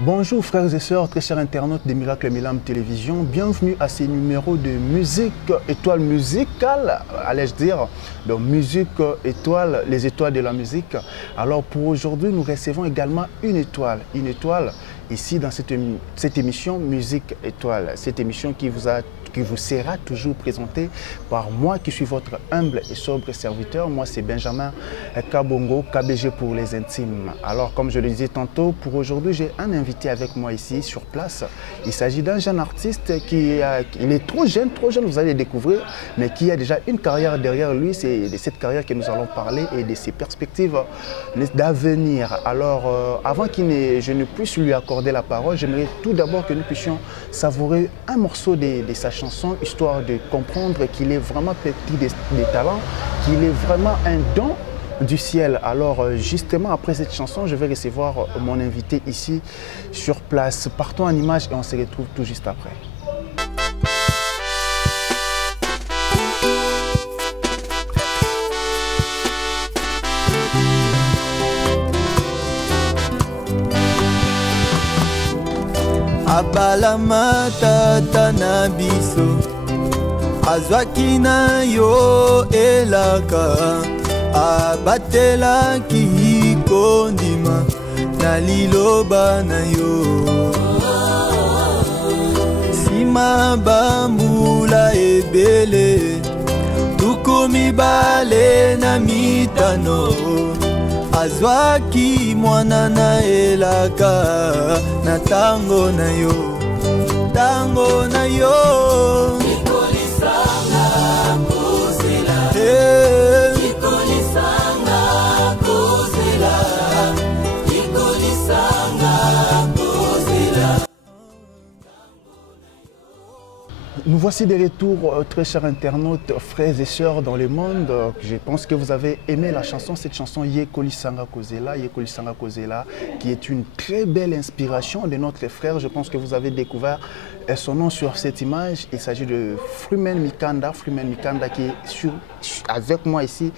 Bonjour frères et sœurs, très chers internautes de Miracle Milam Télévision, bienvenue à ces numéros de musique étoile musicale, allais-je dire, donc musique étoile, les étoiles de la musique. Alors pour aujourd'hui, nous recevons également une étoile ici dans cette émission Musique Étoile, cette émission qui vous sera toujours présentée par moi qui suis votre humble et sobre serviteur. Moi c'est Benjamin Kabongo, KBG pour les intimes. Alors comme je le disais tantôt, pour aujourd'hui j'ai un invité avec moi ici sur place. Il s'agit d'un jeune artiste il est trop jeune, vous allez le découvrir, mais qui a déjà une carrière derrière lui. C'est de cette carrière que nous allons parler et de ses perspectives d'avenir. Alors avant je ne puisse lui accorder la parole, j'aimerais tout d'abord que nous puissions savourer un morceau de sa chanson, histoire de comprendre qu'il est vraiment petit des talents, qu'il est vraiment un don du ciel. Alors justement après cette chanson, je vais recevoir mon invité ici sur place. Partons en image et on se retrouve tout juste après. Abalama tata na biso azwaki na yo elaka abatelaki kondima na liloba na yo sima bambula ebele tuku mibale na mitano azwaki mwana na elaka na tango na yo Ikolisanga kozela Ikolisanga kozela Ikolisanga kozela. Nous voici de retour, très chers internautes, frères et sœurs dans le monde. Je pense que vous avez aimé la chanson, cette chanson Ikolisanga kozela, qui est une très belle inspiration de notre frère. Je pense que vous avez découvert son nom sur cette image. Il s'agit de Frumen Mikanda qui est avec moi ici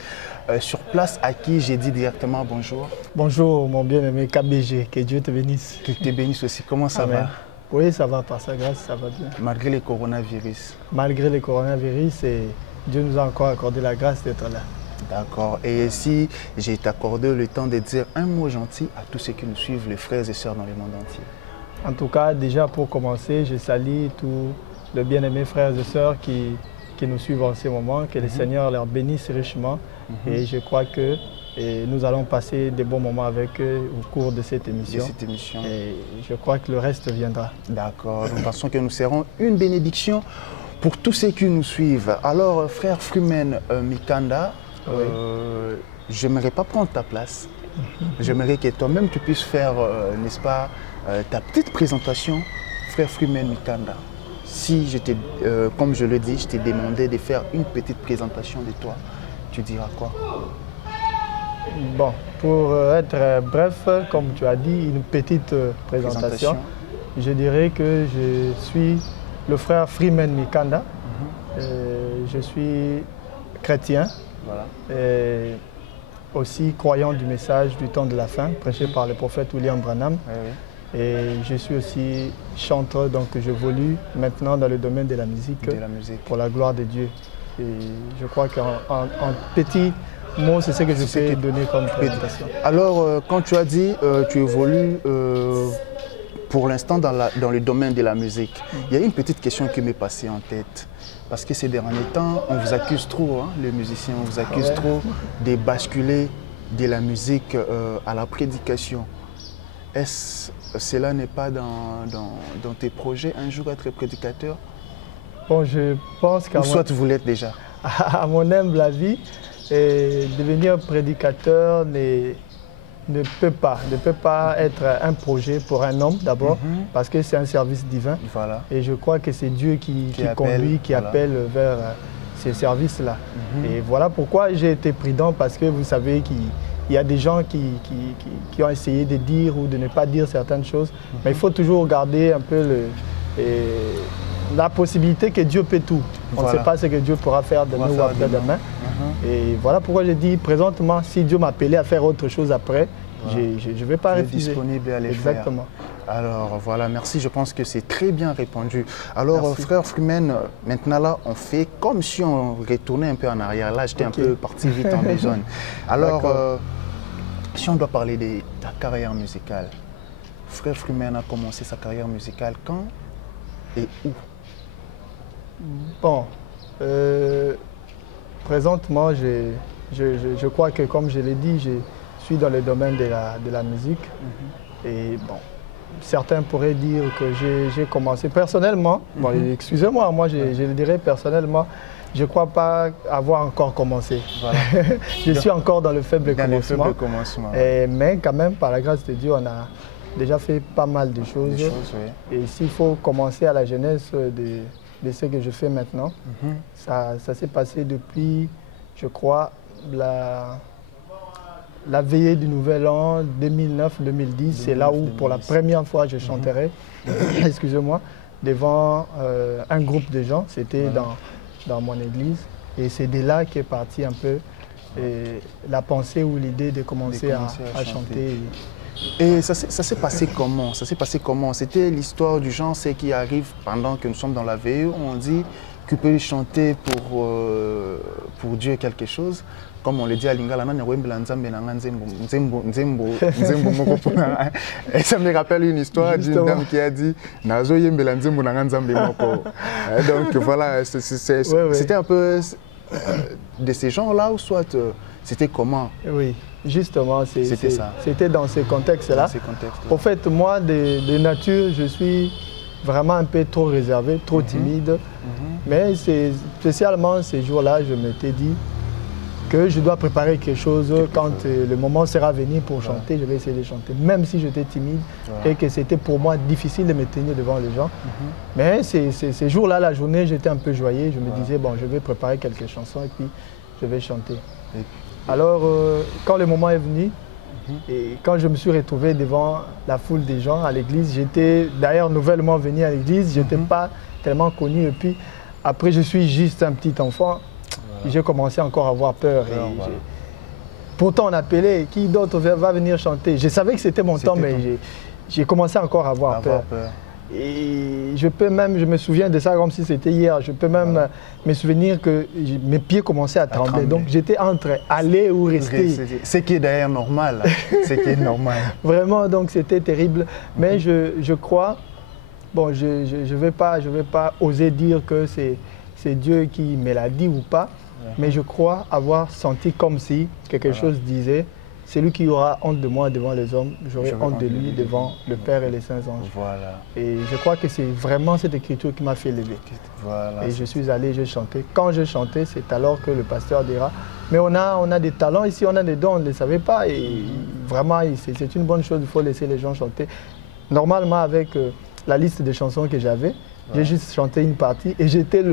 sur place, à qui j'ai dit directement bonjour. Bonjour mon bien-aimé KBG, que Dieu te bénisse. Que te bénisse aussi, comment ça va? Oui, ça va, par sa grâce, ça va bien. Malgré le coronavirus? Malgré le coronavirus, Dieu nous a encore accordé la grâce d'être là. D'accord. Et si j'ai accordé le temps de dire un mot gentil à tous ceux qui nous suivent, les frères et sœurs dans le monde entier? En tout cas, déjà pour commencer, je salue tous les bien-aimés frères et sœurs qui nous suivent en ce moment, que le Seigneur leur bénisse richement. Et je crois que nous allons passer des bons moments avec eux au cours de cette émission. Et je crois que le reste viendra. D'accord. Nous pensons que nous serons une bénédiction pour tous ceux qui nous suivent. Alors, frère Frumen Mikanda, je n'aimerais pas prendre ta place. J'aimerais que toi-même tu puisses faire, n'est-ce pas, ta petite présentation, frère Frumen Mikanda. Si comme je le dis, je t'ai demandé de faire une petite présentation de toi, tu diras quoi? Bon, pour être bref, comme tu as dit, une petite présentation. Je dirais que je suis le frère Frumen Mikanda. Je suis chrétien, et aussi croyant du message du temps de la fin, prêché par le prophète William Branham. Et je suis aussi chanteur, donc j'évolue maintenant dans le domaine de la musique, pour la gloire de Dieu. Et je crois qu'en petit mot, c'est ce que je peux donner comme présentation. Alors, quand tu as dit tu évolues pour l'instant dans le domaine de la musique, il y a une petite question qui m'est passée en tête. Parce que ces derniers temps, on vous accuse trop, hein, les musiciens, on vous accuse trop de basculer de la musique à la prédication. Est-ce que cela n'est pas dans tes projets un jour être prédicateur? Bon, je pense qu'à soit vous l'êtes déjà. À mon humble avis, devenir prédicateur ne peut pas être un projet pour un homme d'abord, parce que c'est un service divin. Et je crois que c'est Dieu qui conduit, qui appelle vers ces services-là. Et voilà pourquoi j'ai été prudent, parce que vous savez qu'il y a des gens qui ont essayé de dire ou de ne pas dire certaines choses, mais il faut toujours garder un peu la possibilité que Dieu peut tout. On ne sait pas ce que Dieu pourra faire demain ou après-demain. Et voilà pourquoi je dis présentement, si Dieu m'appelait à faire autre chose après, je ne vais pas refuser. Disponible à les Exactement. faire. Alors voilà, merci, je pense que c'est très bien répondu. Alors merci. frère Freeman, maintenant là, on fait comme si on retournait un peu en arrière. Là, j'étais un peu parti vite en besogne. Alors, si on doit parler de ta carrière musicale, frère Freeman a commencé sa carrière musicale quand et où? Bon, présentement, je crois que comme je l'ai dit, je suis dans le domaine de la musique. Et bon, certains pourraient dire que j'ai commencé personnellement, bon, excusez-moi, moi je le dirais personnellement, je ne crois pas avoir encore commencé. Voilà. Je suis encore dans le faible commencement. Mais quand même, par la grâce de Dieu, on a déjà fait pas mal de choses. Oui. Et s'il faut commencer à la jeunesse de ce que je fais maintenant, ça s'est passé depuis, je crois, la veillée du Nouvel An 2009-2010, c'est là où pour la première fois je chanterai, excusez-moi, devant un groupe de gens, c'était dans mon église. Et c'est de là qu'est partie un peu la pensée ou l'idée de commencer à chanter. Et ça s'est passé comment? Ça s'est passé comment? C'était l'histoire du genre, c'est qui arrive pendant que nous sommes dans la veillée, où on dit que peut chanter pour Dieu quelque chose. Comme on le dit à Lingala, et ça me rappelle une histoire d'une dame qui a dit donc voilà, c'était un peu de ces gens-là, ou soit c'était comment? Oui, justement, c'était dans ces contextes-là. Au fait, moi, de nature, je suis vraiment un peu trop réservé, trop timide. Mais spécialement ces jours-là, je m'étais dit que je dois préparer quelque chose. Quand le moment sera venu pour chanter, je vais essayer de chanter, même si j'étais timide et que c'était pour moi difficile de me tenir devant les gens. Mais ces jours-là, la journée, j'étais un peu joyeux. Je me disais, bon, je vais préparer quelques chansons et puis je vais chanter. Alors, quand le moment est venu, et quand je me suis retrouvé devant la foule des gens à l'église, j'étais d'ailleurs nouvellement venu à l'église, je n'étais pas tellement connu. Et puis, après, je suis juste un petit enfant. J'ai commencé encore à avoir peur. Pourtant, on appelait, qui d'autre va venir chanter? Je savais que c'était mon temps, mais j'ai commencé encore à avoir peur. Et je me souviens de ça comme si c'était hier. Je peux même me souvenir que mes pieds commençaient à trembler. Donc, j'étais entre aller ou rester. Ce qui est d'ailleurs normal. Ce qui est normal. Vraiment, donc c'était terrible. Mais je crois, bon, je vais pas oser dire que c'est Dieu qui me l'a dit ou pas. Mais je crois avoir senti comme si quelque chose disait, celui qui aura honte de moi devant les hommes, j'aurai honte de lui devant le Père et les saints anges. Voilà. Et je crois que c'est vraiment cette écriture qui m'a fait lever. Voilà, et je suis allé, j'ai chanté. Quand j'ai chanté, c'est alors que le pasteur dira, mais on a des talents ici, on a des dons, on ne les savait pas. Et vraiment, c'est une bonne chose, il faut laisser les gens chanter. Normalement, avec la liste de chansons que j'avais, j'ai juste chanté une partie et j'étais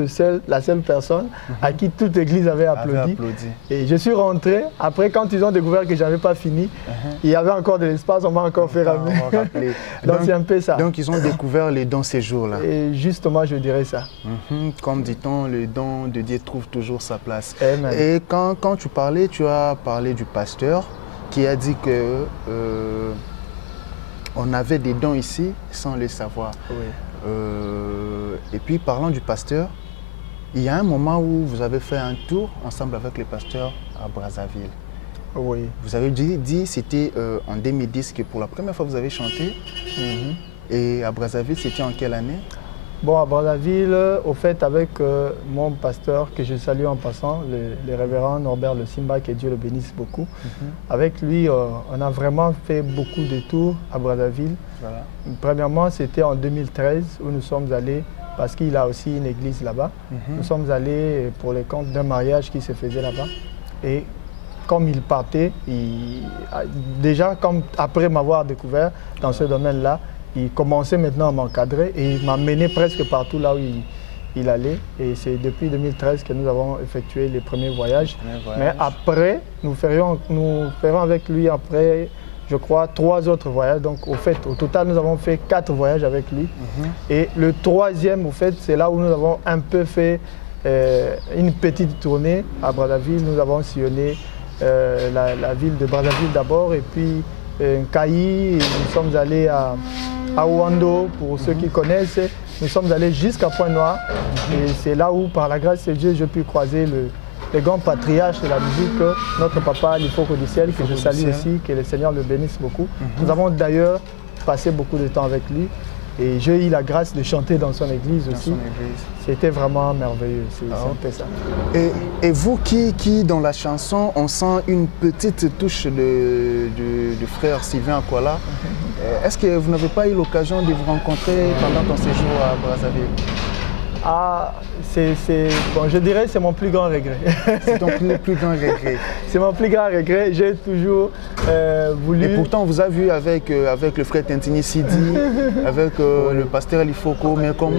la seule personne à qui toute l'église avait applaudi. Et je suis rentré, après quand ils ont découvert que je n'avais pas fini, il y avait encore de l'espace, on m'a encore fait ramener. Donc c'est un peu ça. Donc ils ont découvert les dons ces jours-là. Et justement, je dirais ça. Comme dit-on, le don de Dieu trouve toujours sa place. Amen. Et quand tu parlais, tu as parlé du pasteur qui a dit que on avait des dons ici sans le savoir. Oui. Et puis, parlant du pasteur, il y a un moment où vous avez fait un tour ensemble avec le pasteur à Brazzaville. Oui. Vous avez dit c'était en 2010 que pour la première fois vous avez chanté. Et à Brazzaville, c'était en quelle année? Bon, à Brazzaville, au fait, avec mon pasteur, que je salue en passant, le révérend Norbert Le Simba, que Dieu le bénisse beaucoup. Avec lui, on a vraiment fait beaucoup de tours à Brazzaville. Voilà. Premièrement, c'était en 2013 où nous sommes allés, parce qu'il a aussi une église là-bas. Nous sommes allés pour le compte d'un mariage qui se faisait là-bas. Et comme il partait, déjà comme après m'avoir découvert dans ce domaine-là, il commençait maintenant à m'encadrer et il m'a mené presque partout là où il allait. Et c'est depuis 2013 que nous avons effectué les premiers voyages. Mais après, nous ferons avec lui après, je crois, 3 autres voyages. Donc au fait, au total, nous avons fait 4 voyages avec lui. Et le 3e, au fait, c'est là où nous avons un peu fait une petite tournée à Brazzaville. Nous avons sillonné la ville de Brazzaville d'abord et puis Nkayi. Nous sommes allés à Ouando, pour ceux qui connaissent. Nous sommes allés jusqu'à Pointe-Noire. Et c'est là où, par la grâce de Dieu, j'ai pu croiser les grands patriarches de la musique, notre papa Lifoko du ciel, que je salue aussi, que le Seigneur le bénisse beaucoup. Nous avons d'ailleurs passé beaucoup de temps avec lui. Et j'ai eu la grâce de chanter dans son église aussi. C'était vraiment merveilleux, c'est un peu ça. Et vous qui, dans la chanson, on sent une petite touche de frère Sylvain Akwala, est-ce que vous n'avez pas eu l'occasion de vous rencontrer pendant ton séjour à Brazzaville? Ah, bon, je dirais que c'est mon plus grand regret. C'est ton plus grand regret. C'est mon plus grand regret. J'ai toujours voulu... Et pourtant, on vous a vu avec le frère Tintini Sidi, avec le pasteur Lifoko, mais comment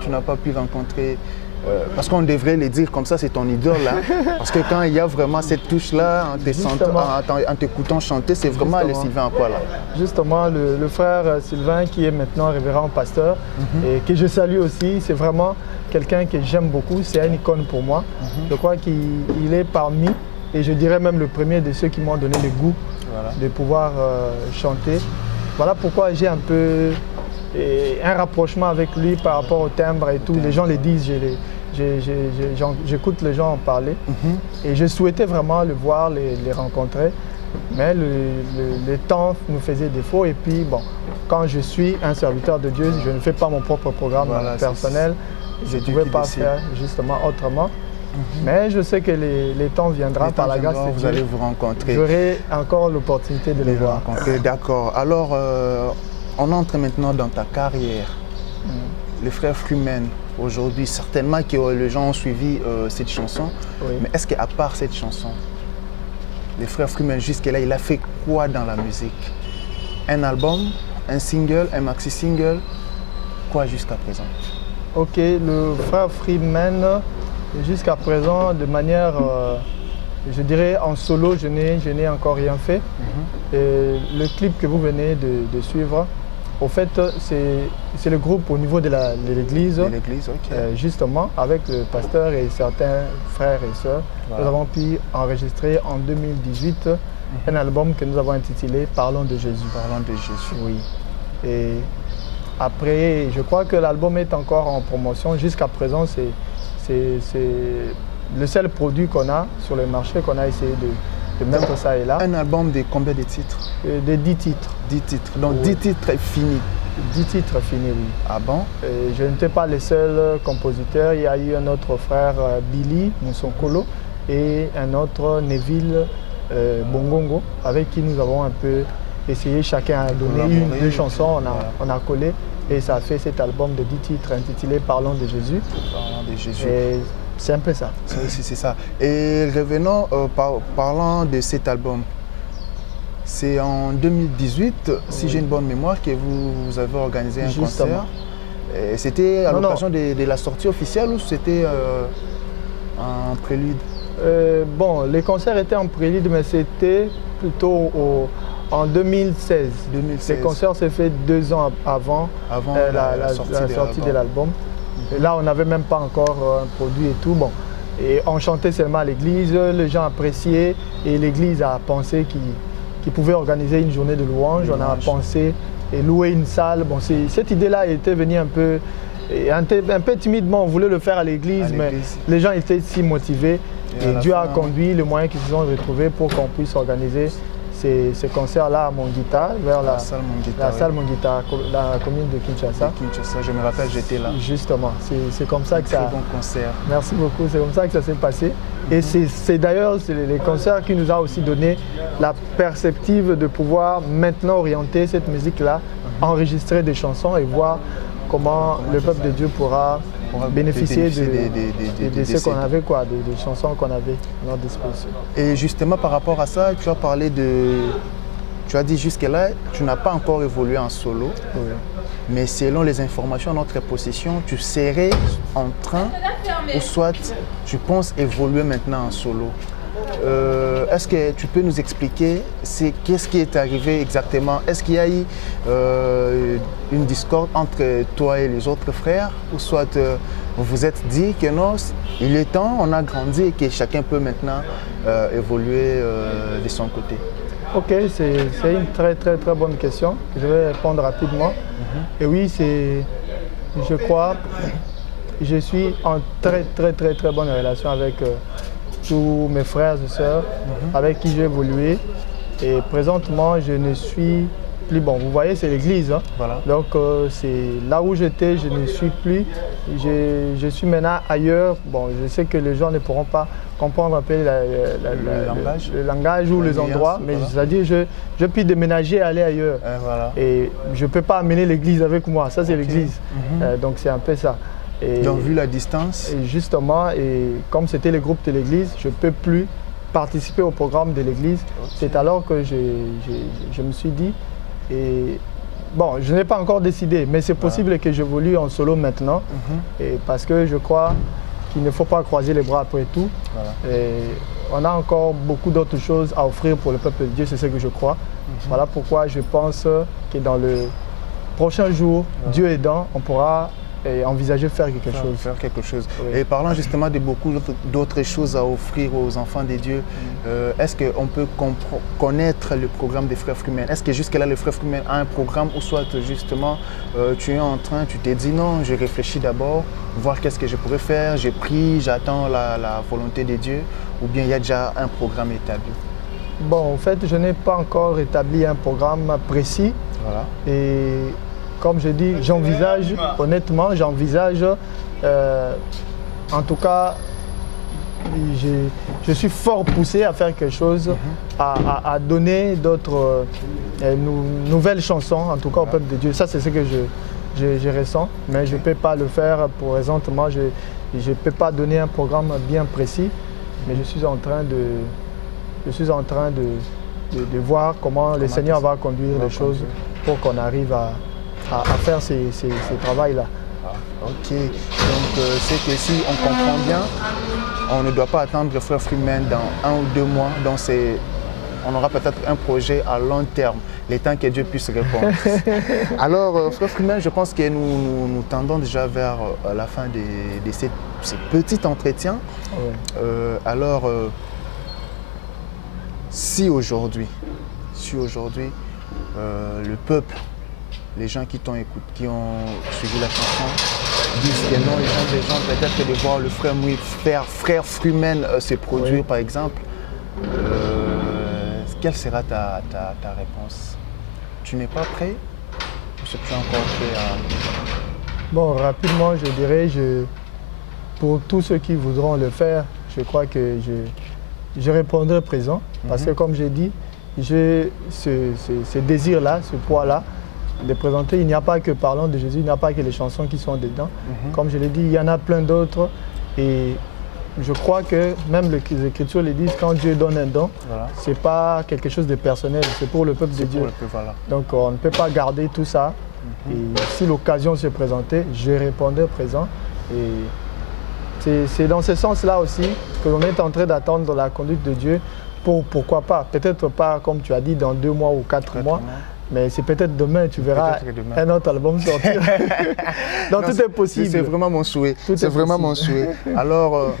tu n'as pas pu rencontrer parce qu'on devrait le dire comme ça, c'est ton idole là. Parce que quand il y a vraiment cette touche-là, en t'écoutant chanter, c'est vraiment le Sylvain Akwala. Justement, le frère Sylvain qui est maintenant révérend pasteur et que je salue aussi, c'est vraiment quelqu'un que j'aime beaucoup, c'est une icône pour moi. Je crois qu'il est parmi, et je dirais même le premier de ceux qui m'ont donné le goût de pouvoir chanter. Voilà pourquoi j'ai un peu un rapprochement avec lui par rapport au timbre et tout. Les gens le disent, j'écoute les gens en parler. Et je souhaitais vraiment le voir, les rencontrer. Mais le temps nous faisait défaut. Et puis, bon, quand je suis un serviteur de Dieu, je ne fais pas mon propre programme personnel. Je ne pouvais pas faire justement autrement. Mais je sais que les temps viendront par la grâce de Dieu. Vous allez vous rencontrer. J'aurai encore l'opportunité de les voir. D'accord. Alors, on entre maintenant dans ta carrière. Les frères Freemen, aujourd'hui, certainement que les gens ont suivi cette chanson. Mais est-ce qu'à part cette chanson, les frères Freemen, jusque-là, il a fait quoi dans la musique? Un album, un single, un maxi-single? Quoi jusqu'à présent? Ok, le frère Freemen, jusqu'à présent, de manière, je dirais en solo, je n'ai encore rien fait. Et le clip que vous venez de suivre, au fait, c'est le groupe au niveau de l'église. Justement, avec le pasteur et certains frères et sœurs, nous avons pu enregistrer en 2018 un album que nous avons intitulé « Parlons de Jésus ». Parlons de Jésus. Oui. Et après, je crois que l'album est encore en promotion. Jusqu'à présent, c'est le seul produit qu'on a sur le marché, qu'on a essayé de mettre ça et là. Un album de combien de titres? De 10 titres. 10 titres. Donc 10 titres finis. 10 titres finis, oui. Ah bon? Je n'étais pas le seul compositeur. Il y a eu un autre frère, Billy Moussokolo, et un autre, Neville Bongongo, avec qui nous avons un peu essayé. Chacun a donné deux chansons, on a collé. Et ça a fait cet album de 10 titres intitulé « Parlons de Jésus ». Parlons de Jésus. C'est un peu ça. C'est ça. Et revenons, parlant de cet album. C'est en 2018, si j'ai une bonne mémoire, que vous avez organisé un concert. C'était à l'occasion de la sortie officielle ou c'était en prélude? Bon, les concerts étaient en prélude, mais c'était plutôt en 2016. Le concert s'est fait 2 ans avant la sortie de l'album. Là, on n'avait même pas encore un produit et tout. Bon. Et on chantait seulement à l'église, les gens appréciaient et l'église a pensé qu'il pouvait organiser une journée de louange. On a pensé et louer une salle. Bon, cette idée-là était venue un peu timidement. On voulait le faire à l'église, mais les gens étaient si motivés. Et Dieu a conduit les moyens qu'ils se sont retrouvés pour qu'on puisse organiser ces concerts-là à Monguita, vers la salle Monguita, la commune de Kinshasa. Je me rappelle, j'étais là. Justement, c'est comme ça que ça... Très bon concert. Merci beaucoup, c'est comme ça que ça s'est passé. Et c'est d'ailleurs les concerts qui nous ont aussi donné la perspective de pouvoir maintenant orienter cette musique-là, enregistrer des chansons et voir comment le peuple de Dieu pourra bénéficier de ce qu'on avait, des chansons qu'on avait à notre disposition. Et justement par rapport à ça, tu as parlé tu as dit jusque-là, tu n'as pas encore évolué en solo, mais selon les informations à notre possession, tu serais en train, ou soit tu penses évoluer maintenant en solo. Est-ce que tu peux nous expliquer qu'est-ce qui est arrivé exactement? Est-ce qu'il y a eu une discorde entre toi et les autres frères? Ou soit vous vous êtes dit que non, il est temps, on a grandi et que chacun peut maintenant évoluer de son côté? Ok, c'est une très bonne question. Je vais répondre rapidement. Et oui, je crois, je suis en très bonne relation avec tous mes frères et sœurs avec qui j'ai évolué. Et présentement, je ne suis plus, bon, vous voyez, c'est l'église. Hein? Voilà. Donc, c'est là où j'étais, je ne suis plus. Je suis maintenant ailleurs. Bon, je sais que les gens ne pourront pas comprendre un peu le langage ou les endroits, mais voilà. C'est-à-dire je puis déménager et aller ailleurs. Voilà. Et je ne peux pas amener l'église avec moi. Ça, c'est l'église. Donc, c'est un peu ça. Et, donc, vu la distance. Et justement, et comme c'était le groupe de l'église, je ne peux plus participer au programme de l'église. C'est alors que je me suis dit, et bon, je n'ai pas encore décidé, mais c'est possible que j'évolue en solo maintenant, et parce que je crois qu'il ne faut pas croiser les bras après tout. Voilà. Et on a encore beaucoup d'autres choses à offrir pour le peuple de Dieu, c'est ce que je crois. Voilà pourquoi je pense que dans le prochain jour, Dieu aidant, on pourra envisager faire quelque chose. Oui. Et parlant justement de beaucoup d'autres choses à offrir aux enfants de Dieu, est-ce qu'on peut connaître le programme des Frères Frumen? Est-ce que jusque-là, le Frère Frumen a un programme ou soit justement tu es en train, tu t'es dit non, je réfléchis d'abord, voir qu'est-ce que je pourrais faire, j'ai pris, j'attends la volonté de Dieu, ou bien il y a déjà un programme établi? Bon, en fait, je n'ai pas encore établi un programme précis. Voilà. Et comme je dis, j'envisage, honnêtement, en tout cas, je suis fort poussé à faire quelque chose, à donner d'autres nouvelles chansons, en tout cas au peuple de Dieu. Ça, c'est ce que je ressens, mais je ne peux pas le faire présentement. Je ne peux pas donner un programme bien précis, mais je suis en train de voir comment le Seigneur va conduire les choses pour qu'on arrive à faire ces travaux-là. Ok, donc c'est que si on comprend bien, on ne doit pas attendre le Frère Frumen dans 1 ou 2 mois, donc on aura peut-être un projet à long terme, le temps que Dieu puisse répondre. Alors, Frère Frumen, je pense que nous tendons déjà vers la fin de ces petits entretiens. Alors, si aujourd'hui, le peuple, les gens qui t'ont écouté, qui ont suivi la chanson, disent que non, les gens peut-être de voir le frère Frumen se produire par exemple, quelle sera ta réponse? Tu n'es pas prêt? Ou est-ce que tu es encore prêt à... Bon, rapidement, je dirais, pour tous ceux qui voudront le faire, je crois que je répondrai présent. Parce que comme j'ai dit, j'ai ce désir-là, ce poids-là, de présenter. Il n'y a pas que Parlons de Jésus, il n'y a pas que les chansons qui sont dedans. Comme je l'ai dit, il y en a plein d'autres. Et je crois que même les Écritures le disent, quand Dieu donne un don, ce n'est pas quelque chose de personnel, c'est pour le peuple de Dieu. Donc on ne peut pas garder tout ça. Et si l'occasion se présentait, je répondrai présent. Et c'est dans ce sens-là aussi que l'on est en train d'attendre la conduite de Dieu pour, pourquoi pas, peut-être pas comme tu as dit dans 2 mois ou 4 mois, mais c'est peut-être demain, tu verras un autre album sortir. Donc tout est possible. C'est vraiment mon souhait. C'est vraiment mon souhait. Alors,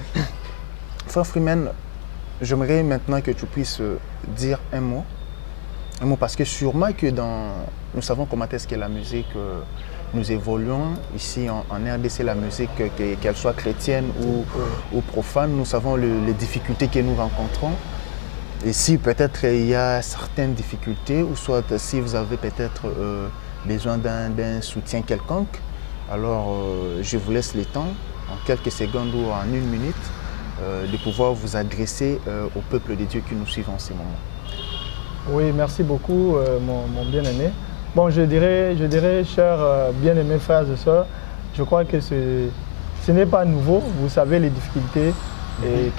Frère Frumen, j'aimerais maintenant que tu puisses dire un mot, parce que sûrement que nous savons comment est-ce que la musique, nous évoluons ici en RDC, la musique, qu'elle soit chrétienne ou profane, nous savons les difficultés que nous rencontrons. Et si peut-être il y a certaines difficultés, ou soit si vous avez peut-être besoin d'un soutien quelconque, alors je vous laisse le temps, en quelques secondes ou en 1 minute, de pouvoir vous adresser au peuple de Dieu qui nous suit en ce moment. Oui, merci beaucoup, mon bien-aimé. Bon, je dirais, chers bien-aimés frères et sœurs, je crois que ce n'est pas nouveau. Vous savez les difficultés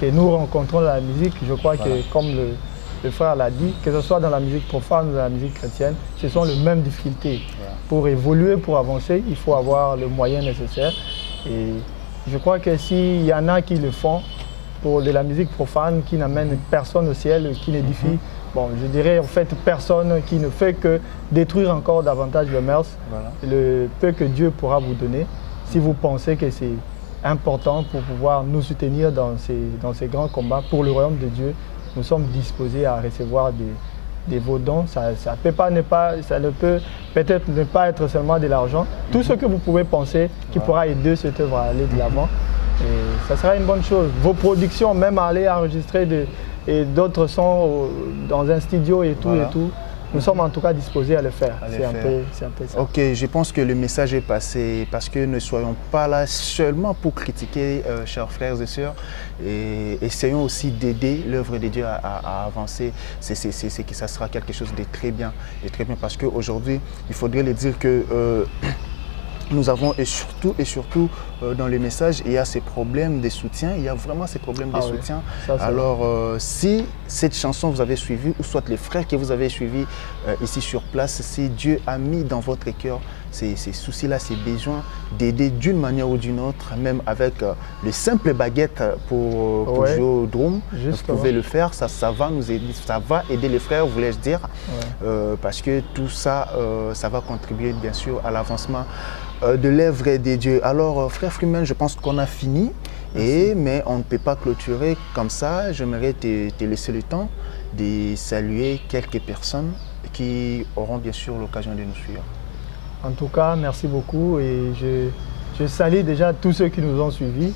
que nous rencontrons dans la musique. Je crois que, comme le frère l'a dit, que ce soit dans la musique profane ou dans la musique chrétienne, ce sont les mêmes difficultés. Pour évoluer, pour avancer, il faut avoir le moyen nécessaire. Et je crois que s'il y en a qui le font pour de la musique profane, qui n'amène personne au ciel, qui n'édifie, bon, je dirais en fait personne, qui ne fait que détruire encore davantage le mœurs, le peu que Dieu pourra vous donner, si vous pensez que c'est important pour pouvoir nous soutenir dans ces grands combats pour le royaume de Dieu, nous sommes disposés à recevoir vos dons. Ça ne peut peut-être ne pas être seulement de l'argent. Tout ce que vous pouvez penser qui pourra aider cette œuvre à aller de l'avant. Et ça sera une bonne chose. Vos productions, même aller enregistrer d'autres sons dans un studio et tout et tout. Nous sommes en tout cas disposés à le faire. C'est un peu ça. Ok, je pense que le message est passé parce que ne soyons pas là seulement pour critiquer, chers frères et sœurs, et essayons aussi d'aider l'œuvre de Dieu à avancer. C'est que ça sera quelque chose de très bien parce qu'aujourd'hui, il faudrait le dire que nous avons, et surtout dans le message, il y a ces problèmes de soutien, il y a vraiment ces problèmes de soutien. Alors, si cette chanson vous avez suivi, ou soit les frères que vous avez suivis ici sur place, si Dieu a mis dans votre cœur ces soucis-là, ces besoins d'aider d'une manière ou d'une autre, même avec les simples baguettes pour jouer au drum, vous pouvez le faire, ça va nous aider, ça va aider les frères, voulais-je dire, parce que tout ça, ça va contribuer bien sûr à l'avancement de l'œuvre des dieux. Alors, frère Freeman, je pense qu'on a fini, mais on ne peut pas clôturer comme ça. J'aimerais te laisser le temps de saluer quelques personnes qui auront bien sûr l'occasion de nous suivre. En tout cas, merci beaucoup et je salue déjà tous ceux qui nous ont suivis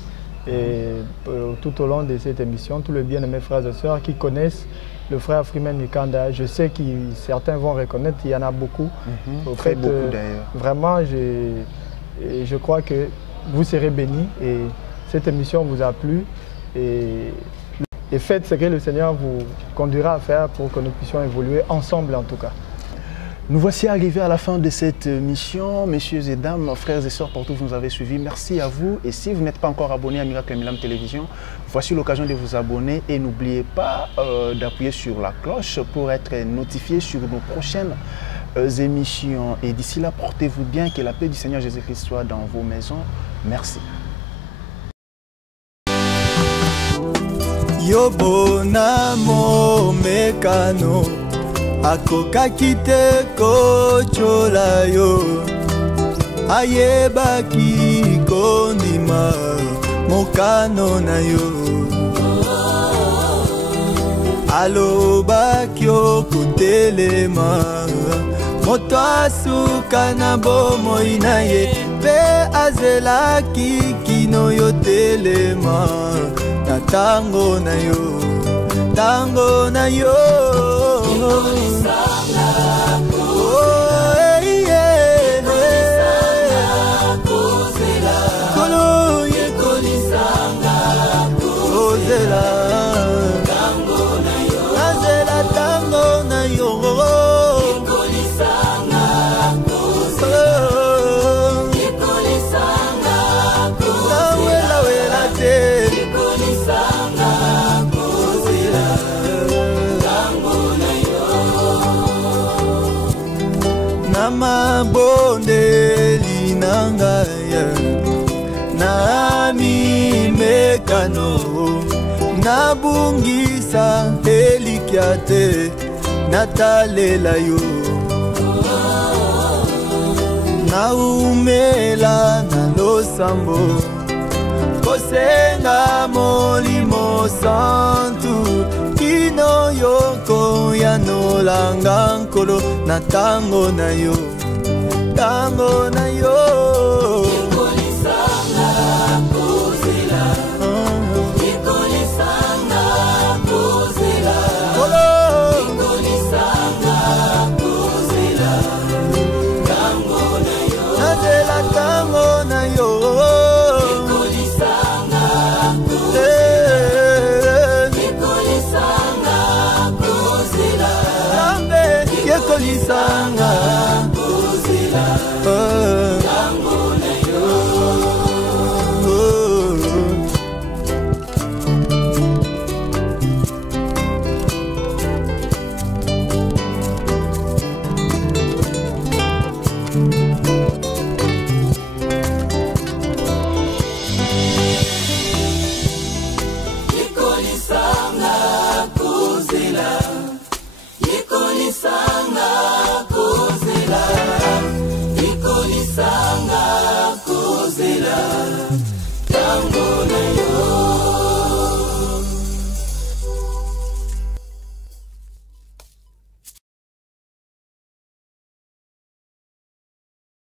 et, tout au long de cette émission, tous les bien-aimés frères et sœurs qui connaissent le frère Freeman Nikanda. Je sais que certains vont reconnaître, il y en a beaucoup. Très beaucoup d'ailleurs. Vraiment, je crois que vous serez bénis et cette émission vous a plu. Et faites ce que le Seigneur vous conduira à faire pour que nous puissions évoluer ensemble en tout cas. Nous voici arrivés à la fin de cette mission. Messieurs et dames, frères et sœurs, partout où vous nous avez suivis, merci à vous. Et si vous n'êtes pas encore abonné à Miracle Milam Télévision, voici l'occasion de vous abonner. Et n'oubliez pas d'appuyer sur la cloche pour être notifié sur nos prochaines émissions. Et d'ici là, portez-vous bien, que la paix du Seigneur Jésus-Christ soit dans vos maisons. Merci. Yobonamo mekano akokaki te kochola yo ayebaki kondima mokano na yo alobaki okotelema moto asuka na bomoi na ye mpe azelaki kino yo telema na tango na yo mabondeli nangaya nami mekano nabungisa elikia te natalela yo naumela na losambo kosenga molimo santu kino yoko ya nolanga nkolo na tango na yo